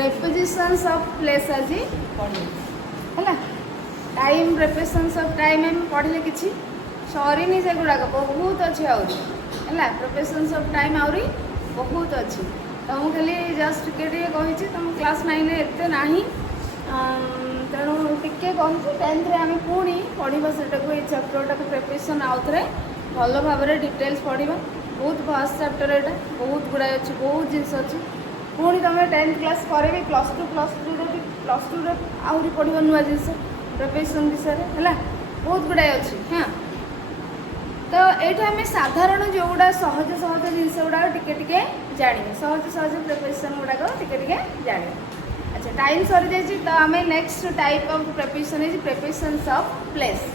Prepositions of place आज पढ़े है टाइम प्रेपोजिशंस ऑफ टाइम हम पढ़ले कि सरीनी से गुड़ाक बहुत अच्छे है प्रेपोजिशंस ऑफ टाइम आहरी बहुत अच्छी तो मुझे खाली जस्ट टिके कही तुम क्लास 9 एत ना तेणु टिके कही 10th आम पुणी पढ़ा से चैप्टर टाक प्रिपरेशन आउ थे भल भाव डिटेल्स पढ़ा बहुत फास्ट चैप्टर यहाँ बहुत गुड़ाए अच्छी बहुत जिनस अच्छी पुणी तुम 10th क्लास पर भी प्लस टू आहरी पढ़ नुआ जिनस प्रिपरेशन विषय है बहुत गुड़ाए अच्छी हाँ तो ये आम साधारण जो गुड़ा सहज सहज जिनस गुड़ा टिके जाने सहज सहज प्रिपरेशन गुड़ाक टिके जाने अच्छा टाइम सरी जाइए तो आम नेक्स्ट टाइप ऑफ प्रिपरेशन है प्रिपरेशन ऑफ प्लेस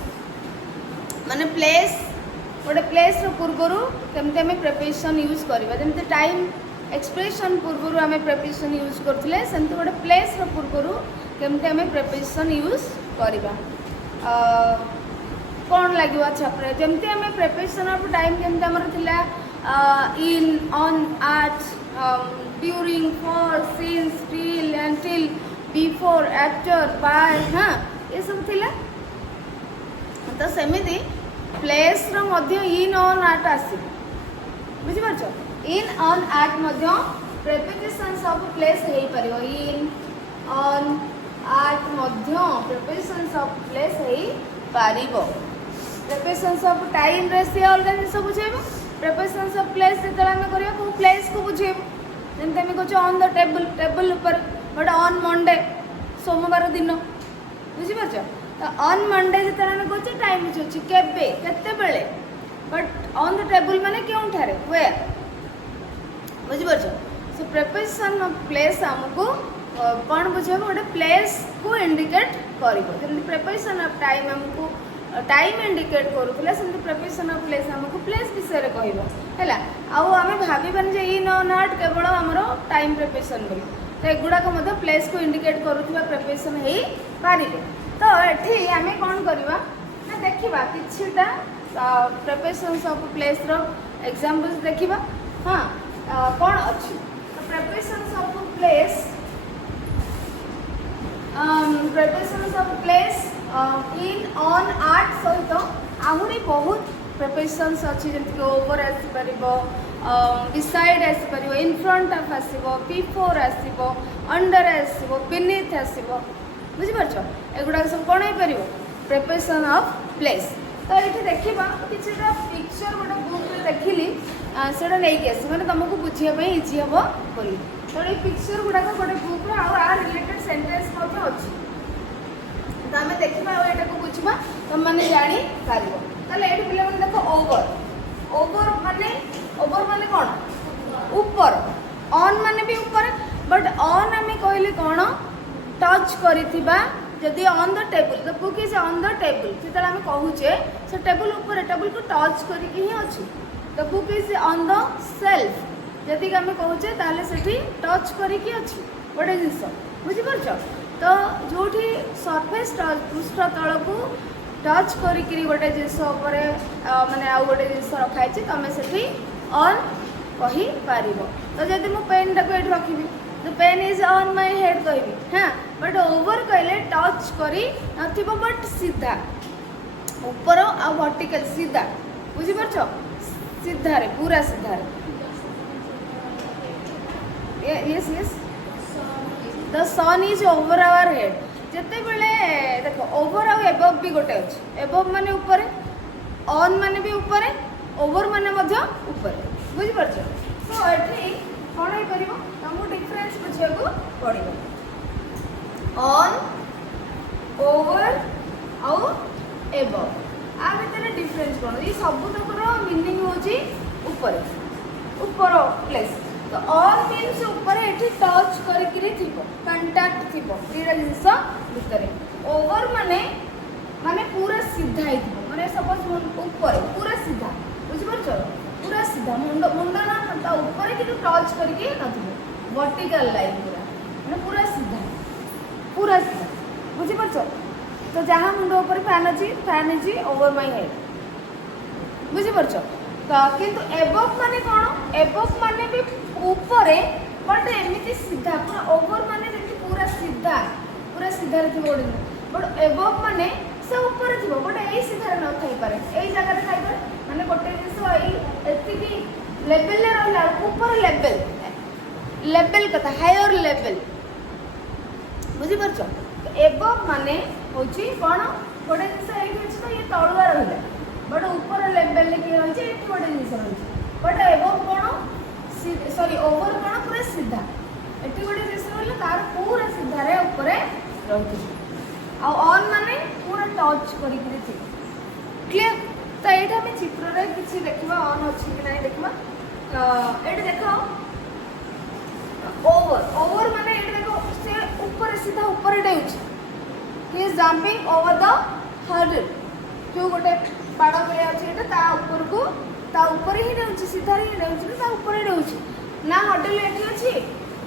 माने प्लेस गोटे प्लेस पूर्वर केमती आम प्रिपरेशन यूज करवा जमी टाइम एक्सप्रेशन पूर्वर आम प्रिपरेशन यूज करते सेमती गोटे प्लेस पूर्वर केमती आम प्रिपरेशन यूज करवा कौन लगे अच्छा जमती आम प्रिपरेशन ऑफ टाइम केमती आमर थिला in on at during for since till until before after by हाँ ये सब थिला तो सेमिति प्लेस रो मध्य इन ऑन एट आसी बुझी पारछो इन ऑन एट मध्य प्रिपोजिशंस ऑफ प्लेस हेई परियो इन ऑन एट मध्य प्रिपोजिशंस ऑफ प्लेस हेई पारिबो प्रिपोजिशंस ऑफ टाइम रे से अलग जिनिस बुझेबो प्रिपोजिशंस ऑफ प्लेस से आम करिया को प्लेस को बुझेबो जमते आम कहूँ ऑन द टेबल टेबल ऊपर बट ऑन मंडे सोमवार दिन बुझीपार तो ऑन मंडे जो आम कहते टाइम बुझे केबे केते बेले बट ऑन द टेबल माने क्यों ठारे वेयर बुझीपार सो प्रिपोजिशन ऑफ प्लेस आमको कौन बुझेबो गोटे प्लेस को इंडिकेट करिवो जमती प्रिपोजिशन ऑफ टाइम आमको टाइम इंडिकेट करूला सेमती प्रिपोजिशन ऑफ प्लेस आमको प्लेस विषय कहब है आम भावन जे इन नॉट केवल आमर टाइम प्रिपोजिशन बोली तो एगुड़ाक प्लेस को इंडिकेट करुवा प्रिपोजिशन हो पारे तो ये आम कौन करवा ना देखा किछिटा प्रिपोजिशंस ऑफ प्लेस रो एग्जांपल्स देखा हाँ कौन अच्छी prepositions of place prepositions of place in on at सहित आहरी बहुत प्रिपोजिशंस अच्छी जमीक ओवर आसपर बिसाइड आसपर इन फ्रंट ऑफ आसब बिफोर आसब अंडर आसब बीनीथ आसब बुझीपार एगुड़ा सब कौन हो पार प्रिपोजिशन ऑफ प्लेस तो ये देखा कि पिक्चर गोटे बुक में देखिली से नहीं आस मैंने तुमको बुझापी इजी हम बोली तो ये पिक्चर गुड़ाक गोटे बुक आर रिलेटेड सेंटेंस अच्छी तो आम देखा यहाँ को बुझा तुम मैंने जापर ताले ये पे देख ओवर ओवर माने कौन ऊपर ऑन माने भी ऊपर बट ऑन आम कहले कौन टच करिथिबा जदि on the table the book is on the table जो आम कहूचे से टेबल ऊपर टेबल को टच करके ही अच्छी the book is on the self जदि आम कहूचे ताले से टच करके अच्छी गोटे जिनस बुझीपार तो जो सरफेस पृष्ठ तल को टच करी गोटे जिनस माने आउ गोटे जिनस रखाई तुम से ऑन कही पार तो जब मु पेन टाक ये रखी the pen is on my head कहि हाँ बट ओवर कहले टच करी नथिबो बट सीधा ऊपर आ वर्टिकल सीधा बुझीपार सीधा रे पूरा सीधा रे yes yes the sun is over our head जिते बेले देख ओवर आउ एबव भी गोटे अच्छे एबव माने ऊपर ऑन माने भी ऊपर ओवर माने ऊपर बुझीपार तो ये कौन हो पार तुमको डिफरेन्स बुझा पड़ो ऑन ओवर आउ एबव आ भर डिफरेन्स कौन ये सबुतक मीनिंग होची ऊपर ऊपर प्लेस तो ऑन मीन्स ऊपर ये टच करके कंटाक्ट थी जिनस भितर ओवर माने माने पूरा सीधा ही माने सपोज ऊपर पूरा सीधा बुझीपार पूरा सीधा मुंड मुंड ना ऊपर कि टच करके वर्टिकल लाइन पूरा पूरा सीधा बुझीपार तो जहाँ मुंड ऊपर fan is over my head बुझीपार तो किंतु एबव माने कौन एबव माने भी ऊपर बट एमती सीधा पूरा ओवर माने पूरा सीधा रे थी गोटे बट एबव माने से ऊपर थी बट ए सीधा रे न थाई पारे ए जगह रे थाई पारे माने गोटे जिंस ए एतिकी लेवल रे रहला ऊपर लेवल कथा हायर लेवल बुझी परछो एबव माने होची कोन गोटे जिंस एठी अछि तो ये तळुआ रहला बट ऊपर लेवल रे की रहछि एठी गोटे जिंस रहछि बट एबव कोन सॉरी ओवर कोन पूरा सीधा एठी गोटे जिंस रहला तार पूरा सीधा रे ऊपर रहछि आ ऑन माने पूरा टच करी करी थी क्लियर तो एटा हम चित्र रे किछि देखिबा ऑन अछि कि नै देखिबा एटा देखो ओवर माने एटा देखो से ऊपर सीधा ऊपर डेउछि he is jumping over the hurdle जो गोटे पाड़ पे अछि एटा ता ऊपर ही डेउछि सीधा ही डेउछि ता ऊपर डेउछि ना हर्डल एठी अछि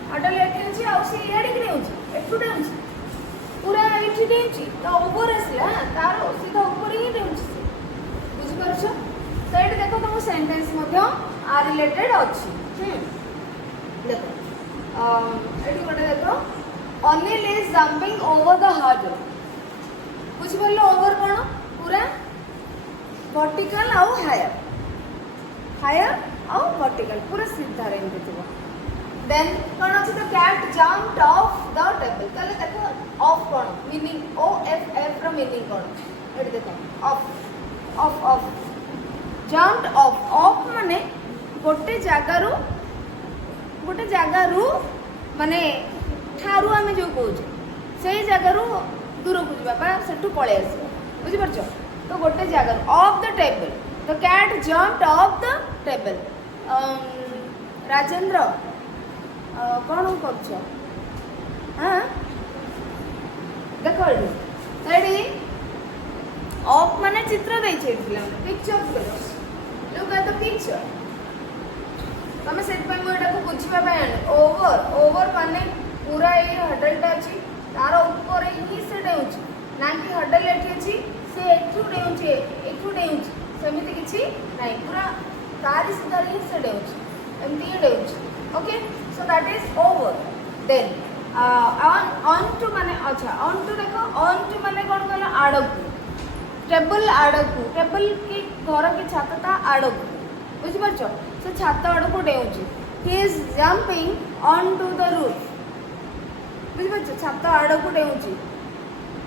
आ से एडी कि डेउछि एठु डेउछि पूरा एठी डेउछि तो ओवर असला तार सीधा ऊपर ही डेउछि बुझि परछो तो एटा देखो तुम सेंटेंस मध्ये आ रिलेटेड अछि देखो एटी गोटे देखो Anil is jumping over the hurdle बुझि परलो ओवर कोन पूरा वर्टिकल आउ हायर आउ वर्टिकल पूरा सीधा रे देथिबो देन कोन अछि the cat jumped off the table तले देखो ऑफ कोन मीनिंग ओ एफ एफ रो मीनिंग कोन एटी देखो ऑफ जंप्ड ऑफ माने गोटे जागारू माने ठारू आमे जो कहूँ से जगारू दूर को जावा सेठू पळे आसी बुझि परछो तो गोटे जगारू off the table the cat jumped off the table Rajendra कौन करछो हां देखो एडी ऑफ माने चित्र दै छै पिक्चर करो लुक एट द पिक्चर तमे सेट पे मोटा को बुझिबा पाए ओवर माने पूरा ए हडलटा अछि तार ऊपर ही से डेउछि ना कि हडल एठी अछि से एठू डेउछि सेमिति किछि नै पूरा तार सीधा ही से डेउछि एमती ही डेउछि okay so that is over then on to माने अच्छा ऑन टू देखो ऑन टू माने कोन कहला आडकू टेबल की घर की छात ता आडकू बुझि परछो से छात आडकू डेउछि he is jumping on to the roof बुझि परछो छात आडकू डेउछि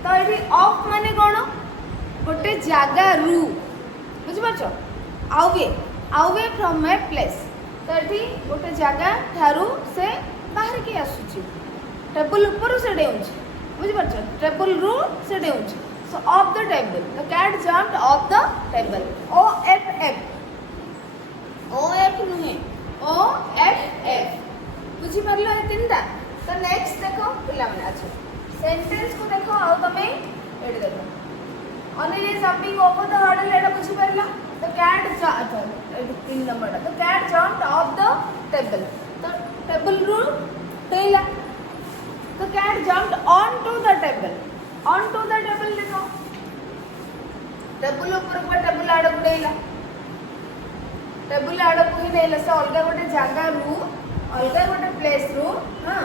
तो एठी ऑफ माने कोन गोटे जागा रू बुझि परछो आउवे फ्रॉम ए प्लेस तो एठी गोटे जागा थारू से बाहर के आसुछि टेबल ऊपर से डेउछि बुझि परछो टेबल रू से डेउछि so off the table the cat jumped off the table off नुहे off बुझी परलो ए तीनटा तो नेक्स्ट देखो पिला माने अच्छा सेंटेंस को देखो आ तमे एड देखो Anil is jumping over the hurdle एटा बुझी परला the cat अच्छा 3 number the cat jumped off the table तो टेबल रू तेला the cat jumped onto the table onto the table देखो टेबल ऊपर को टेबल आड़ गुडेला टेबल आड़ को ही देला से अलगा गोटे जागा रू अलगा गोटे प्लेस रू हां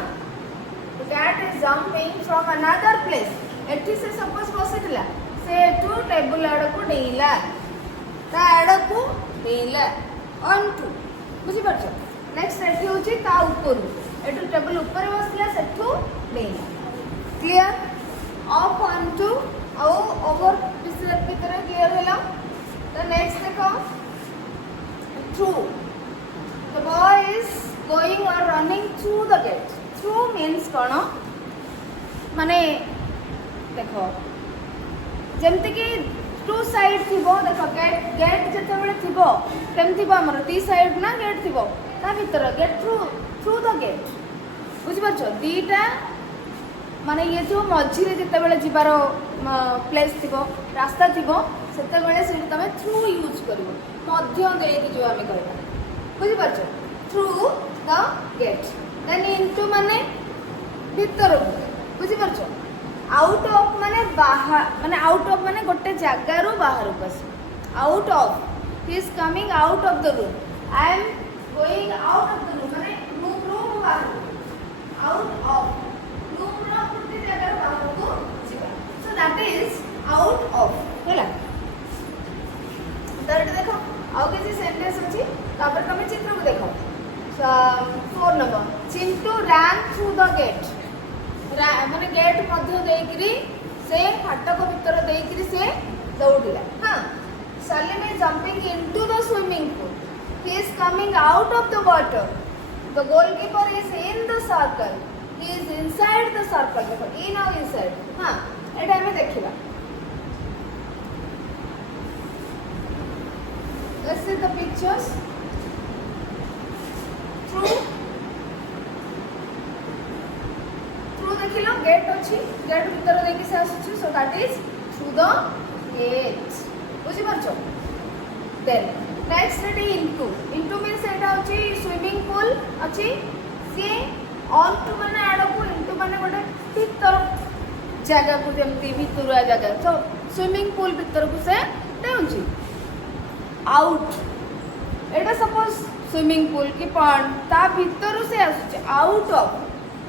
the cat is jumping from another place एठी से सपोज बसितला से एठू टेबल आड़ को डेला ता आड़ को डेला onto बुझी परछ नेक्स्ट एठी होची ता ऊपर एठू टेबल ऊपर बसला सेठू डेला क्लियर ऑफ onto और ओवर डिस्प्ले की तरह क्लियर हैला द नेक्स्ट देखो through the boy is going और running through the gate through means कोन माने देखो जेमति कि टू साइड थिबो देखो गेट जते बेले थिबो तेम थिबो हमर दी साइड ना गेट थिबो ता भीतर गेट थ्रू द गेट बुझि परछो दीटा माने ये जो मझी रे जते बेले जिबारो प्लेस थिबो रास्ता थिबो सेते बेले से तमे थ्रू यूज करिवो मध्य दे कि जो हमें कहबा बुझि परछो through the gate then into माने भीतर बुझि परछो आउट ऑफ माने बाहर माने आउट ऑफ माने गोटे जागा रो बाहर बस out of he is coming out of the room I am going out of the room माने रूम बाहर out of room that is out of हैला थर्ड देखो आउ किसी सेंटेंस अछि तापर तुम चित्र को देखो 4 number Chintu ran through the gate माने गेट मध्य देकरी से फाटक भीतर देकरी से दौड़िला हां Salim is jumping into the swimming pool. He is coming out of the water. The goalkeeper is in the circle. He is inside the circle. देखो in और inside. हाँ एटा हमें देखिबा. Let's see the pictures. Through देखिलो gate अछि gate भीतर देखि से आसुछि so that is through the gate. बुझी परछो then next ready into means एटा होची स्विमिंग पूल अछि से ऑन टू माने आडो को इनटू माने गोटे भीतर जगह को जेमती भीतरुआ जगह तो स्विमिंग पूल भीतर को से देउची आउट एटा सपोज स्विमिंग पूल की पॉन्ड ता भीतर से आसुची आउट ऑफ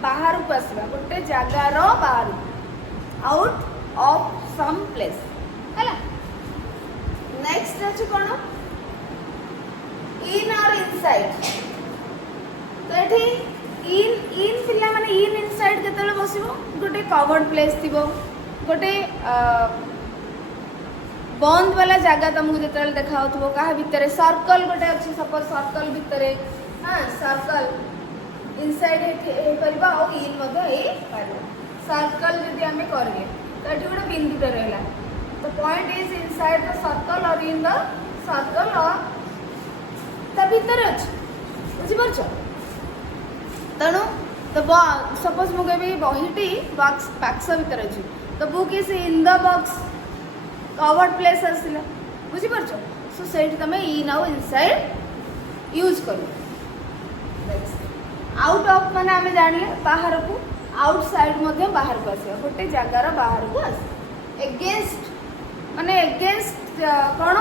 बाहर को आसबा गोटे जगह रो बाहर आउट ऑफ सम प्लेस हला नेक्स्ट अछि कोन इन और इनसाइड तो एठी इन पिला माने इन इनसाइड केतले बसिबो गोटे कवर्ड प्लेस थिबो गोटे बंद वाला जगह तुमको जेतले देखा होतबो काहा भितरे सर्कल गोटे अछि सपोज सर्कल भितरे हां सर्कल इनसाइड हे परबा और इन मध्ये हे परबा सर्कल जदि हमें करगे तो एठी गोटे बिंदुटे रहला The point is inside the circle or in the circle or the भीतर अछि बुझि परछ तणो the suppose मु कहबी बहिटी बॉक्स भीतर अछि the book is in the box covered place आसिला बुझि परछ सो सेठी तमे in और inside यूज करो नेक्स्ट आउट ऑफ माने हमें जानिले बाहर को आउटसाइड मध्ये बाहर को आसे गोटे जगार बाहर को आसे अगेंस्ट माने अगेंस्ट कोन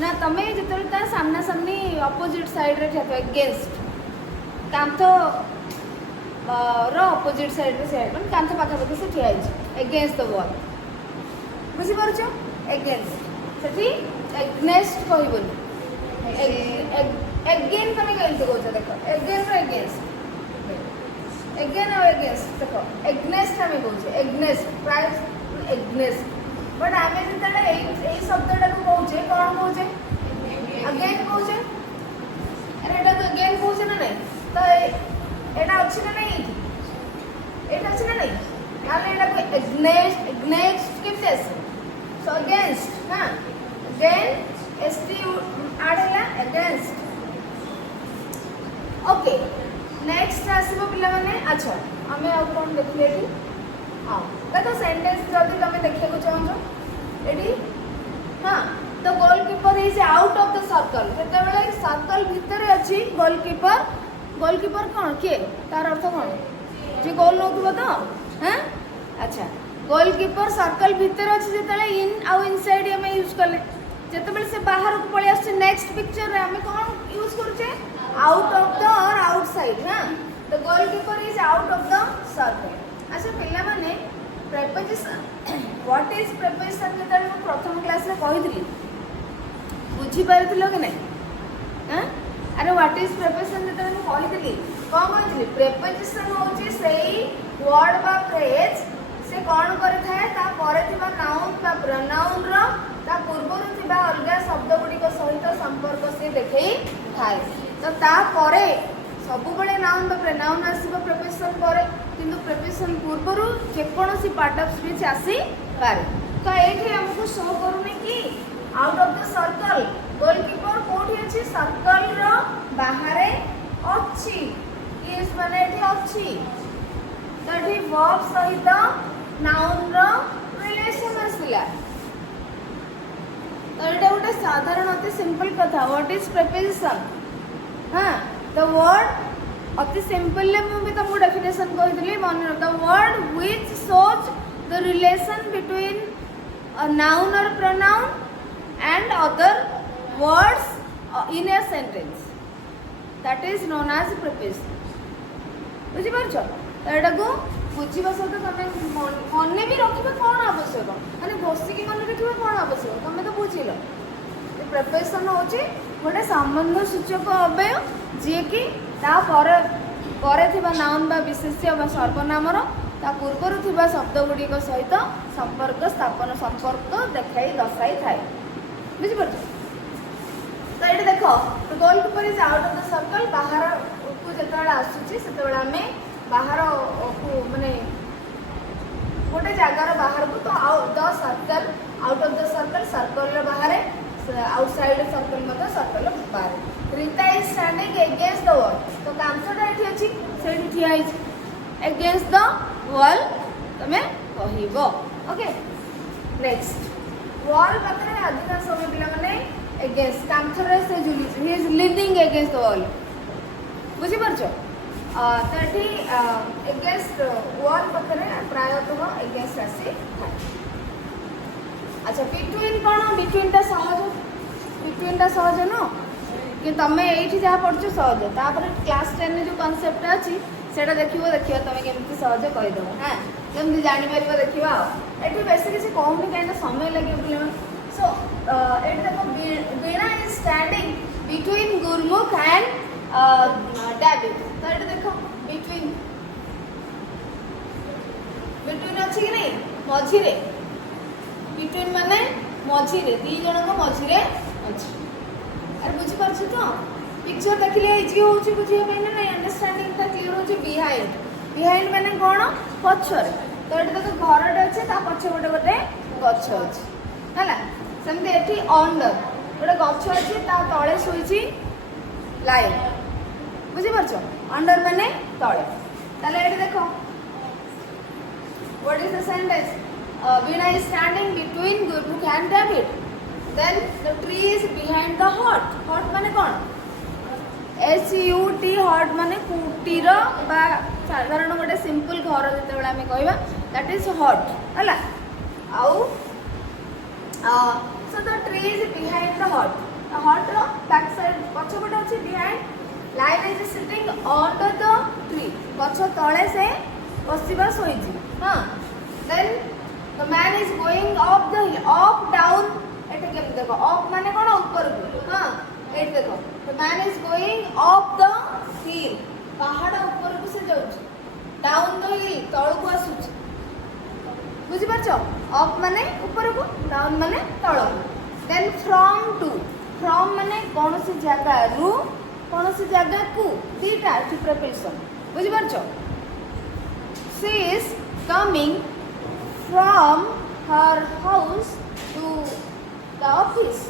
ना तमे जेतले तार सामना सामनी अपोजिट साइड रे ठेतो अगेंस्ट कांतो रो अपोजिट साइड रे से माने कांतो पाखा पाखा से ठिया है अगेंस्ट द वॉल बुझी परछो अगेंस्ट सेठी अगेंस्ट कहबोनी अगेन तमे कहते कहछ देखो अगेन रो अगेंस्ट अगेन और अगेंस्ट देखो अगेंस्ट हमें कहछ अगेंस्ट प्राइस अगेंस्ट बट आमे जेतले एई शब्दटा को कहूचे कोन कहूचे अगेन कहूचे अरे एटा तो अगेन कहूचे ना नहीं तो एटा अछि ना नहीं एटा अछि ना नहीं यानी एटा को अगेंस्ट केते आसे सो अगेंस्ट हां देन st आडला अगेंस्ट ओके नेक्स्ट आसीबो पिला माने अच्छा हमें अब कोन देखले कि हां देखो सेंटेंस जल्दी तमे देखिया को चाहछो एडी हां the goalkeeper is out of the circle जेते बेले सर्कल भीतर अछि गोलकीपर कोन के तार अर्थ कोन जे गोल नोतबो तो हैं अच्छा गोलकीपर सर्कल भीतर अछि जेते इन आउ इनसाइड हम यूज करले जेते बेले से बाहर को पळे आछे नेक्स्ट पिक्चर रे हम कोन यूज करछे आउट ऑफ द और आउटसाइड हां the goalkeeper is out of the circle अच्छा पिला माने preposition what is preposition जेता हम प्रथम क्लास रे कहितली बुझी पारथिलो कि नै हैं अरे व्हाट इज preposition जेता हम कहितली कोन कहितली preposition होची सेही वर्ड बा फ्रेज से कोन करे थाए ता परे थिबा नाउन बा प्रोनाउन रो ता पूर्व रो थिबा अलगा शब्द गुडी को सहित संपर्क से देखै थाए तो ता परे सब बळे नाउन बा प्रोनाउन आसीबो preposition परे किंतु प्रिपरेशन पूर्वरु जेकोसी पार्ट ऑफ स्पीच आसी पारे तो एठी हमको शो करूनी कि out of the circle goalkeeper कोठी अछि सर्कल रो बाहरे अछि इस माने एठी अछि तो एठी वर्ब सहित नाउन रो रिलेशन आसिला तो एटा उटे साधारण अति सिंपल कथा व्हाट इज प्रिपरेशन हां द वर्ड अति सिंपल ले मैं तुमको डेफिनेशन कहि दिली मन the word which shows the relation between a noun और pronoun and other words in a sentence that is known as preposition बुझी परछो तो एटा को बुझा सहित तुम मन भी रखा कौन आवश्यक मैंने बसिकी मन रखा कौन आवश्यक तुम तो बुझल प्रिपरेशन हूँ गोटे संबंध सूचक अव्यय जी कि नाउन बा विशेष्य बा सर्वनामर ता पूर्वर थिबा शब्द गुड़िक सहित संपर्क स्थापन संपर्क देखाई दर्शाई थाए बुझिपार तो ये देख तो goal keeper is out of the circle बाहर को जो आसूची से आम बाहर को माने गोटे जगार बाहर को तो the circle out of the circle circle बाहर आउटसाइड सर्कल मतलब सर्कल बाहर Rita is standing against the wall तो कांचटा एठी अछि सेठी ठिया है अगेंस्ट द वॉल तमे कहिबो ओके नेक्स्ट वॉल पाखरे अधिकांश समय पिला माने अगेंस्ट कांचरे से Julie he is leaning against the wall बुझी परछो तठी अगेंस्ट वॉल पाखरे प्रायतः अगेंस्ट आसी अच्छा बिटवीन कौन बिटवीन टा सहज न कि तुम ये जहाँ पढ़ु सहज तापर क्लास 10 जो कनसेप्ट अच्छी से देखो तुम केमती सहज कहीदेव हाँ जमी जापर देखा ये बेस किसी कहूनी कहीं समय लगे पे सो ये देखो Veena is standing between Gurmukh and David तो ये देख बिटवीन अच्छी कि नहीं मझिरे बिटवीन माने मझिरे दी जन को मझिरे अच्छी अरे बुझी पारछ तो पिक्चर देखले इजी होची बुझिया पे ना अंडरस्टैंडिंग ता क्लियर होची बिहाइंड माने कोन पछरे तो एटा देखो घरटे अछि ता पछ गोटे गछ अछि हला सेमते एठी अंडर गोटे गछ अछि ता तळे सोइची लाइन बुझी पारछ अंडर माने तळे ताले एठी देखो what is the sentence Veena is standing between Gurmukh and David. Then the tree is behind the hut. Hut माने कौन? HUT hut माने कुटीर बा साधारण गोटे सिंपल घर जते बेला हमें कहबा that is hut हला आउ so the tree is behind the hut. The hut ro back side पछ पटे अछि behind lion is sitting under the tree. पछ तळे से बसिबा सोइजी हां then the man is going up the hill up down एटे केम देखो up माने कोन ऊपर को हां एट देखो the man is going up the hill पहाड़ ऊपर को से जाउछ down the hill तळ को आसुछ बुझि परछो up माने ऊपर को down माने तळ then from माने कोन सी जगह रु कोन सी जगह को दीटा प्रिपरेशन बुझि परछो she is coming from her house to the office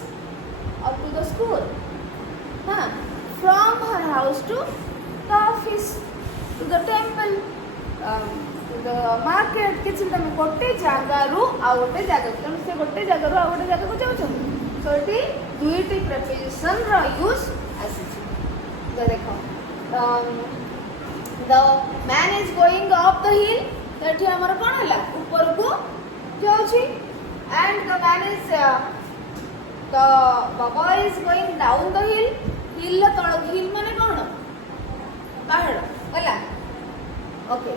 or to the school from her house to the office to the temple to the market किछि तमे गोटे जगह रु आ गोटे जगह तमे से गोटे जगह रु आ गोटे जगह को जाउछ सो एटी दुईटी प्रिपरेशन रो यूज आसी तो देखो the man is going up the hill तो हमर कोन हला ऊपर को जाउची and the man is the baba is going down the hill तळ हिल माने कोन पहाड़ हला okay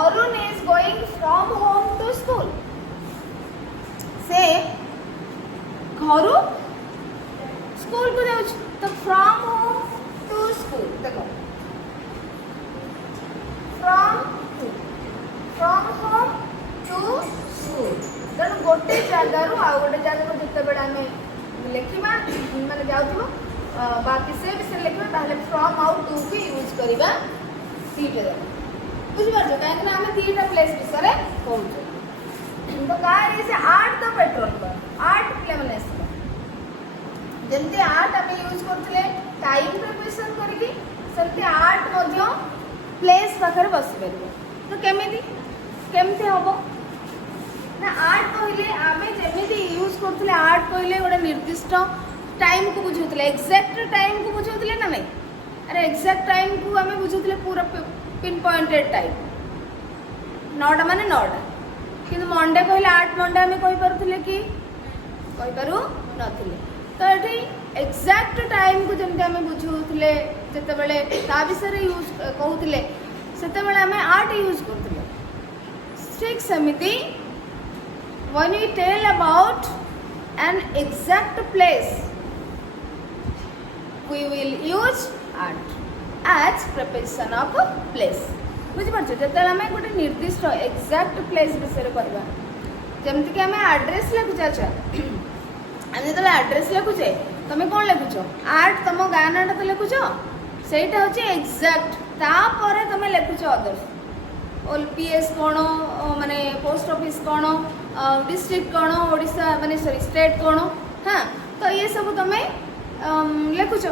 Arun is going from home to school से घरु स्कूल को जाउची तो फ्रॉम होम टू स्कूल देखो फ्रॉम होम टू स्कूल तेणु गोटे जगार आउ गोटे जगह जिते बड़े आम लिखा मैंने जाऊँ किसी विषय लिखा ताहले फ्रॉम आउ टू भी यूज करवा दीटे बुझिपार कहीं आम दीटा प्लेस विषय कहूँ तो car is art the petrol pump art पे मैंने जमती आर्ट आम यूज करते टाइम प्रिपरेशन करके आर्ट प्लेस पाखे बस पार तो केमती हम ना आर्ट कहले आम जमी यूज करते आर्ट कहले गोटे निर्दिष्ट टाइम को बुझे एक्जाक्ट टाइम को बुझे ना नहीं अरे एक्जाक्ट टाइम को आम बुझे पूरा पिन पॉइंटेड टाइम 9टा माने 9टा कि मंडे कहले 8 मंडे आम कहीपे कि कहीपरू नथिले तो ये एक्जाक्ट टाइम को जमी आम बुझे जिते ता विषय यूज कहते से आम आर्ट यूज करते ठीक सेमिति when we tell about an exact place we will use at as preposition of place बुझी पारछ जते हमें गोटे निर्दिष्ट एक्जाक्ट प्लेस विषय करबा जेमति कि हमें एड्रेस लिखुछ अच्छा हम जते एड्रेस लिखुछे तमे कोन लिखुछ आट तम गाँ नाटा तो लिखुछ सेटा होची एक्जाक्ट ता परे तमे लिखुछ अदर्स ओल पीएस कोन माने पोस्ट ऑफिस कोन डिस्ट्रिक्ट कोन ओडिसा माने सॉरी स्टेट कोन हां तो ये सब तमे लिखुछ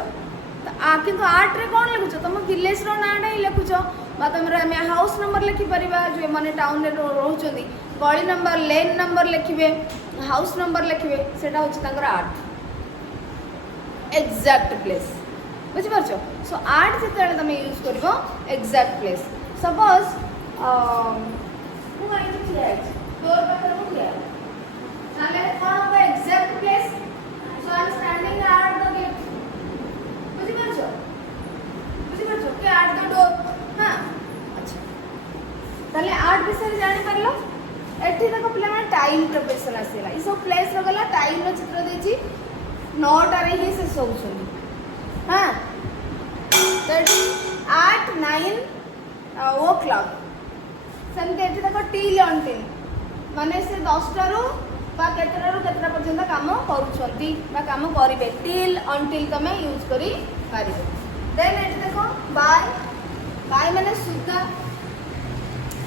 किंतु आर्ट रे कोन लिखुछ तुम विलेज रो नाडा ही लिखुछ बा तुम हाउस नंबर लिखि परिबा जो माने टाउन रे रहउछोंदी गली नंबर लेन नंबर लिखिबे हाउस नंबर लिखिबे सेटा होची तांकर आर्ट एग्जैक्ट प्लेस बुझि परछो सो आर्ट जेते तुम यूज करबो एग्जैक्ट प्लेस सपोज मु आई छी डोर पर मु गया नाले कोन होबे exact place so I am standing at the gate बुझिपारछ के आठ द डोर हां अच्छा ताले आठ विषय जानि परलो एठी तक पिला माने टाइम प्रिपरेशन आसीला ई सब प्लेस रो गला टाइम रो चित्र देछि 9टा रे ही से सोउछन हां 8 9 ओ क्लॉक सेमते एठी तक टिल अंटिल माने से 10टा रो बा केतरा रो केतरा पर्यंत काम करूछंती बा काम करिवे टिल अंटिल तमे यूज करी पारिबे देन एठी देखो बाय माने सुद्धा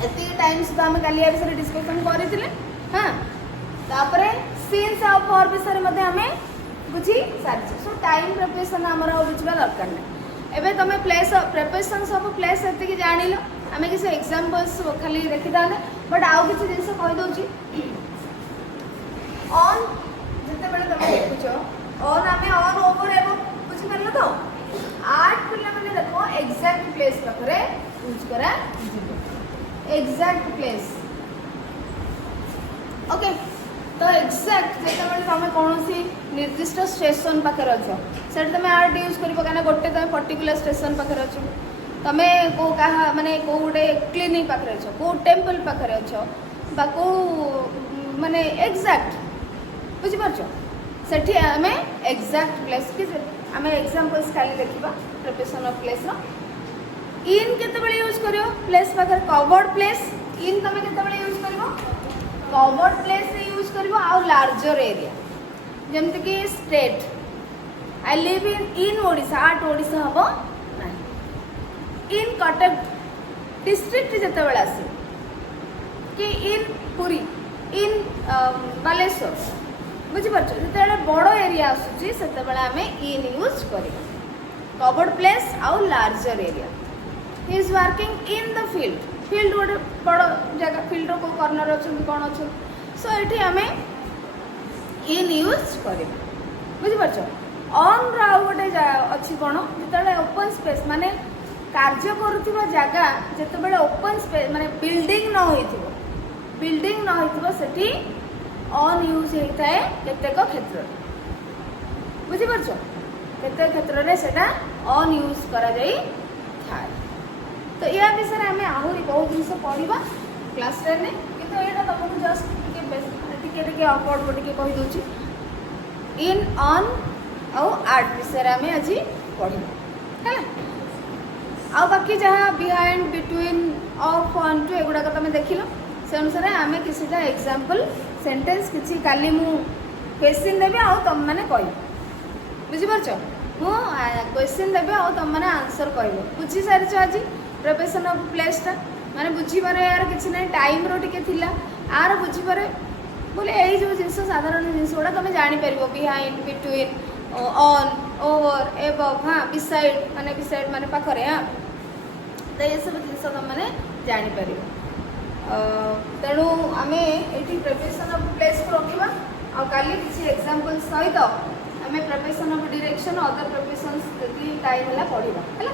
एती टाइम सुद्धा हम काली या विषय डिस्कशन करिथिले हां तापरे सिंस ऑफ फॉर विषय मध्ये हमें बुझी सारी सो टाइम प्रिपरेशन हमर बुझबा दरकार नै एबे तमे प्लेस प्रिपरेशन ऑफ प्लेस एती कि जानिलो हमें किसी एग्जांपल्स खाली देखि दाने बट आउ किछि जिंस कहि दोची ऑन जते बेले तमे देखुछो ऑन हमें ऑन ओवर एबो बुझि परलो तो आठ पिला माने देखो एग्जैक्ट प्लेस पाखरे यूज करा एग्जैक्ट प्लेस ओके तो एग्जैक्ट जेते बेले तमे कोनोसी निर्दिष्ट स्टेशन पाखरे अछो सेट तमे आर्ट यूज करिबो काना गोटे तमे पर्टिकुलर स्टेशन पाखरे अछो तमे को कहा माने को गोटे क्लिनिक पाखरे अछो को टेंपल पाखरे अछो बा को माने एग्जैक्ट बुझि परछो सेठी हमें एग्जैक्ट प्लेस कि हमें एग्जांपल्स खाली देखिबा प्रिपरेशन ऑफ प्लेस रो इन केते बेले यूज करियो प्लेस पाखरे कवर्ड प्लेस इन तमे केते बेले यूज करिवो कवर्ड प्लेस रे यूज करिवो आ लार्जर एरिया जेमते कि state I live in Odisha आट ओडिसा हबो इन कटक डिस्ट्रिक्ट जेते बेले आसी कि इन पुरी इन बालेश्वर बुझी परछ जेते बेले बड़ो एरिया आसुची सेते बेले हमें इन यूज करिबा कवर्ड प्लेस आउ larger area he is working in the field field गोटे बड़ जगह फील्ड को कॉर्नर अछन कोन अछन सो एठी हमें इन यूज करिबा बुझी परछ ऑन राउ गोटे अछि कोन जेते बेले ओपन स्पेस माने कार्य करुवा जगह जिते बड़े ओपन स्पेस माने बिल्डिंग न होइथिबो बिल्डिंग न होइथिबो सेठी ऑन यूज होता है केतेक क्षेत्र बुझी परछो केते क्षेत्र रे सेटा ऑन यूज करा जाई थाए तो या विषय हमें आहुरी बहुत जिंस पढ़िबा क्लास 10 ने किंतु एटा तुमको जस्ट टिके अकॉर्ड को टिके कहि दोची इन ऑन और आर्ट विषय हमें आज पढ़िबा हैला आ बाकी जहाँ behind between off onto एगुड़ा तुम देख लो से अनुसार आम किसी एग्जांपल सेंटेंस किसी काली मु क्वेश्चन देवी आ तुम मैंने कह बुझीपार मु क्वेश्चन देवी आ तुम मैंने आंसर कह बुझी सारी आज प्रिपरेशन ऑफ प्लेसटा माने बुझीबार यार किसी ना टाइम रो टिके थिला आर बुझीबार बोले यही जो जिन साधारण जिन गुड़ा तुम जापर behind between on over above हाँ बिसाइड माने पाखरे हाँ तो ये सब जिन तुम मैंने जापर तेणु आम ये प्रिपरेशन ऑफ प्लेस को रखा आ काली किसी एग्जांपल सहित आम preparation of direction other preparation time है पढ़ा है।